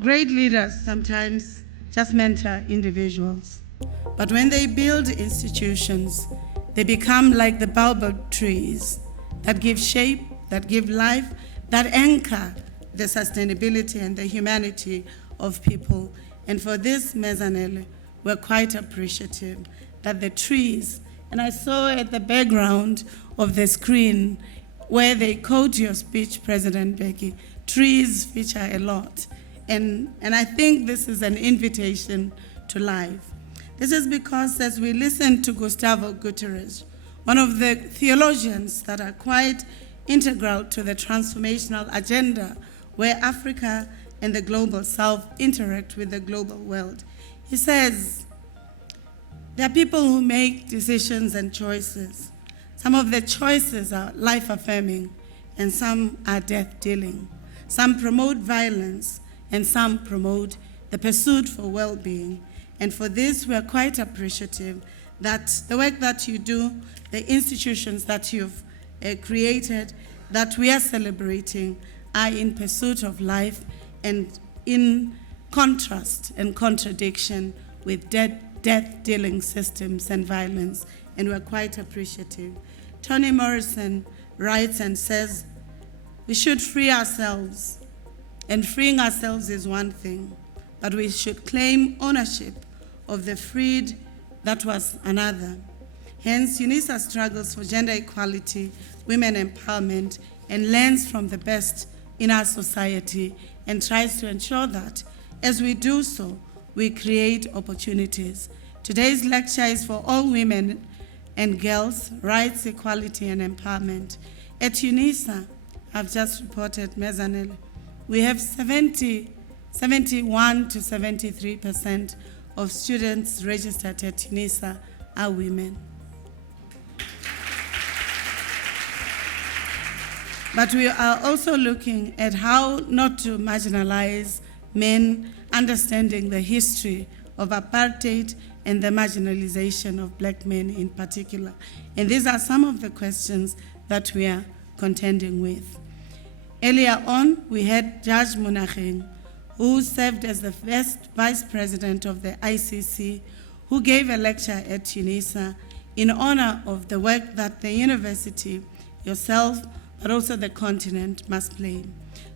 Great leaders sometimes just mentor individuals. But when they build institutions, they become like the baobab trees that give shape, that give life, that anchor the sustainability and the humanity of people. And for this, Mezanele, we're quite appreciative that the trees, and I saw at the background of the screen where they quote your speech, President Mbeki, trees feature a lot. And I think this is an invitation to life. This is because as we listen to Gustavo Guterres, one of the theologians that are quite integral to the transformational agenda where Africa and the global south interact with the global world, he says, there are people who make decisions and choices. Some of the choices are life-affirming and some are death-dealing. Some promote violence and some promote the pursuit for well-being. And for this, we are quite appreciative that the work that you do, the institutions that you've created, that we are celebrating, are in pursuit of life and in contrast and contradiction with death-dealing systems and violence, and we're quite appreciative. Toni Morrison writes and says, we should free ourselves. And freeing ourselves is one thing, but we should claim ownership of the freed that was another. Hence, Unisa struggles for gender equality, women empowerment, and learns from the best in our society and tries to ensure that as we do so, we create opportunities. Today's lecture is for all women and girls, rights, equality, and empowerment. At Unisa, I've just reported, Mezanele, we have 71 to 73% of students registered at Unisa are women. But we are also looking at how not to marginalize men, understanding the history of apartheid and the marginalization of black men in particular. And these are some of the questions that we are contending with. Earlier on, we had Judge Monageng, who served as the first vice president of the ICC, who gave a lecture at Unisa in honor of the work that the university, yourself, but also the continent must play.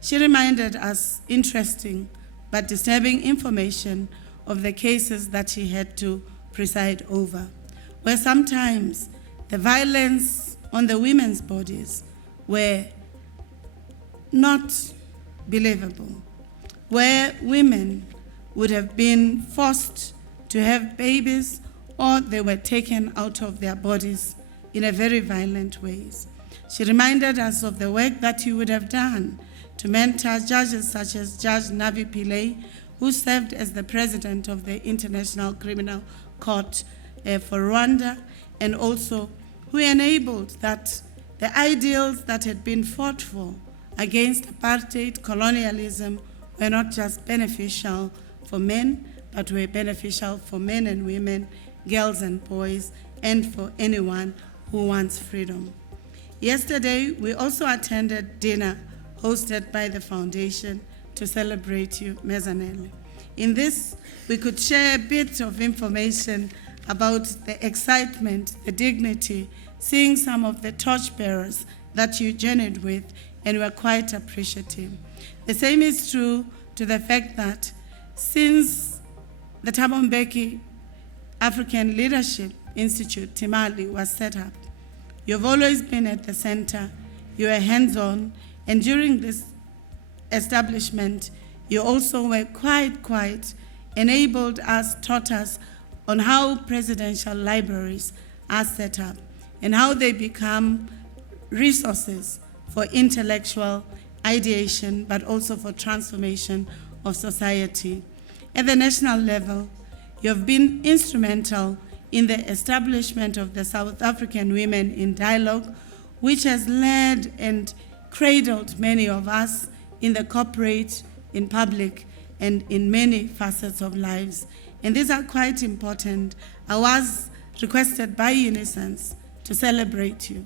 She reminded us interesting but disturbing information of the cases that she had to preside over, where sometimes the violence on the women's bodies were not believable, where women would have been forced to have babies or they were taken out of their bodies in a very violent ways. She reminded us of the work that you would have done to mentor judges such as Judge Navi Pillay, who served as the president of the International Criminal Court for Rwanda, and also who enabled that the ideals that had been fought for against apartheid, colonialism, were not just beneficial for men, but were beneficial for men and women, girls and boys, and for anyone who wants freedom. Yesterday, we also attended dinner hosted by the foundation to celebrate you, Mezanele. In this, we could share a bit of information about the excitement, the dignity, seeing some of the torchbearers that you journeyed with, and we're quite appreciative. The same is true to the fact that since the Thabo Mbeki African Leadership Institute, Timali, was set up, you've always been at the center, you are hands-on, and during this establishment, you also were quite enabled us, taught us on how presidential libraries are set up and how they become resources for intellectual ideation, but also for transformation of society. At the national level, you have been instrumental in the establishment of the South African Women in Dialogue, which has led and cradled many of us in the corporate, in public, and in many facets of lives. And these are quite important. I was requested by Unisans to celebrate you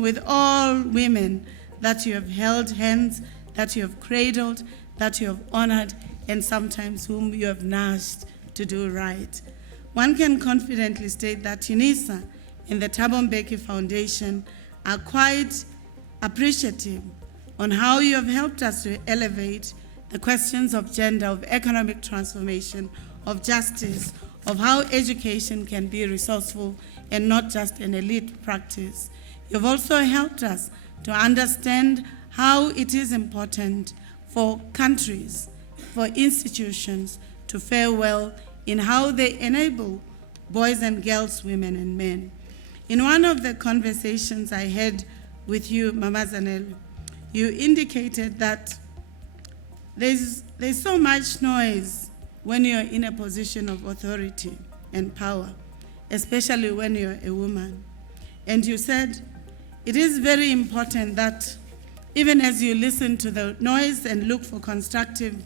with all women that you have held hands, that you have cradled, that you have honored and sometimes whom you have nudged to do right. One can confidently state that Unisa and the Thabo Mbeki Foundation are quite appreciative on how you have helped us to elevate the questions of gender, of economic transformation, of justice, of how education can be resourceful and not just an elite practice. You've also helped us to understand how it is important for countries, for institutions to fare well in how they enable boys and girls, women and men. In one of the conversations I had with you, Mama Zanele, you indicated that there's so much noise when you're in a position of authority and power, especially when you're a woman. And you said, it is very important that even as you listen to the noise and look for constructive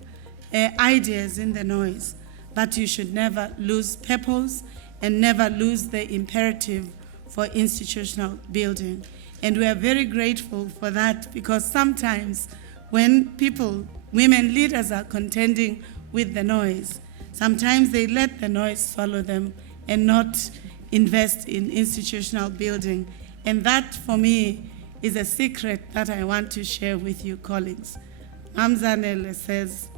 ideas in the noise, but you should never lose purpose and never lose the imperative for institutional building. And we are very grateful for that, because sometimes when women leaders are contending with the noise, sometimes they let the noise swallow them and not invest in institutional building. And that, for me, is a secret that I want to share with you, colleagues. Zanele says,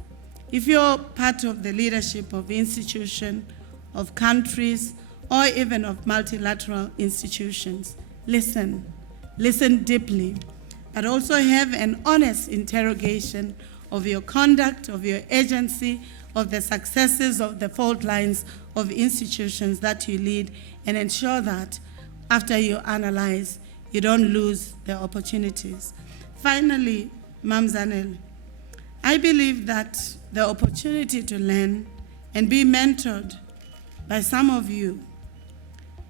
if you're part of the leadership of institutions, of countries, or even of multilateral institutions, listen deeply, but also have an honest interrogation of your conduct, of your agency, of the successes of the fault lines of institutions that you lead, and ensure that after you analyze, you don't lose the opportunities. Finally, Mam Zanele, I believe that the opportunity to learn and be mentored by some of you,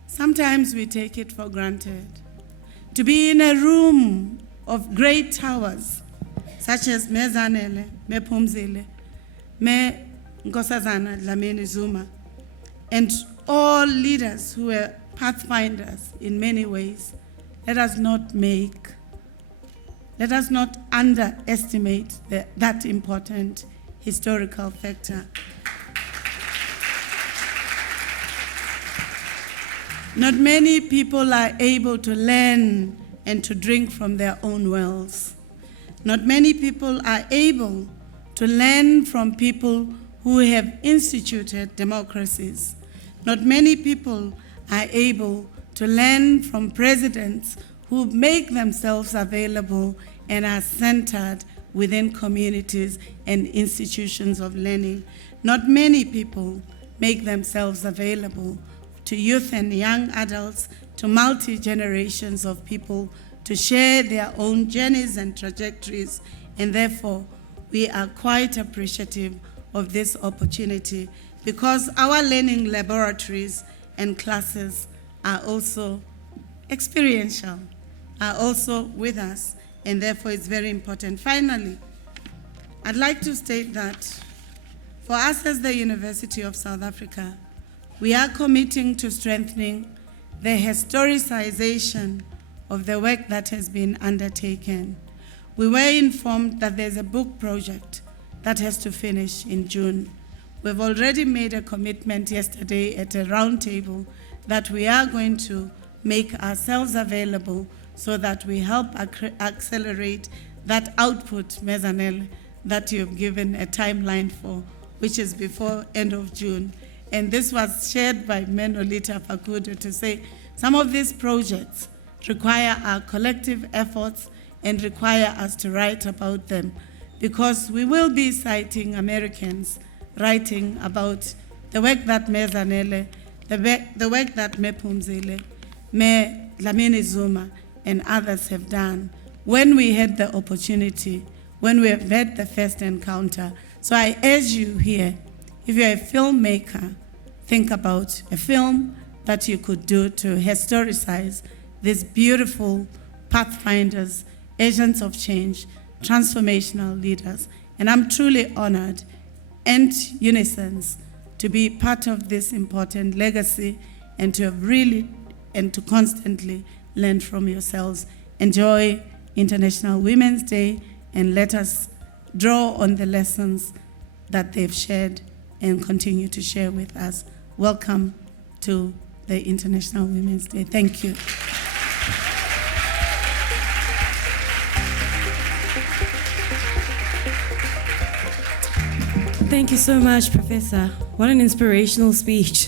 sometimes we take it for granted. To be in a room of great towers, such as Me Zanele, Me Phumzile, Me Nkosazana Dlamini Zuma, and all leaders who were pathfinders in many ways, let us not underestimate that important historical factor. Not many people are able to learn and to drink from their own wells. Not many people are able to learn from people who have instituted democracies. Not many people are able to learn from presidents who make themselves available and are centered within communities and institutions of learning. Not many people make themselves available to youth and young adults, to multi-generations of people to share their own journeys and trajectories, and therefore we are quite appreciative of this opportunity, because our learning laboratories and classes are also experiential, are also with us, and therefore it's very important. Finally, I'd like to state that for us as the University of South Africa, we are committing to strengthening the historicization of the work that has been undertaken. We were informed that there's a book project that has to finish in June. We've already made a commitment yesterday at a roundtable that we are going to make ourselves available so that we help accelerate that output, Me Zanele, that you've given a timeline for, which is before end of June. And this was shared by Menolita Fakudu to say some of these projects require our collective efforts and require us to write about them, because we will be citing Americans writing about the work that Me Zanele, the work that Me Phumzile, Me Dlamini Zuma, and others have done when we had the opportunity, when we have had the first encounter. So I urge you here, if you're a filmmaker, think about a film that you could do to historicize these beautiful pathfinders, agents of change, transformational leaders. And I'm truly honored and Unisans to be part of this important legacy and to have really and to constantly learn from yourselves. Enjoy International Women's Day, and let us draw on the lessons that they've shared and continue to share with us. Welcome to the International Women's Day. Thank you. Thank you so much, Professor. What an inspirational speech.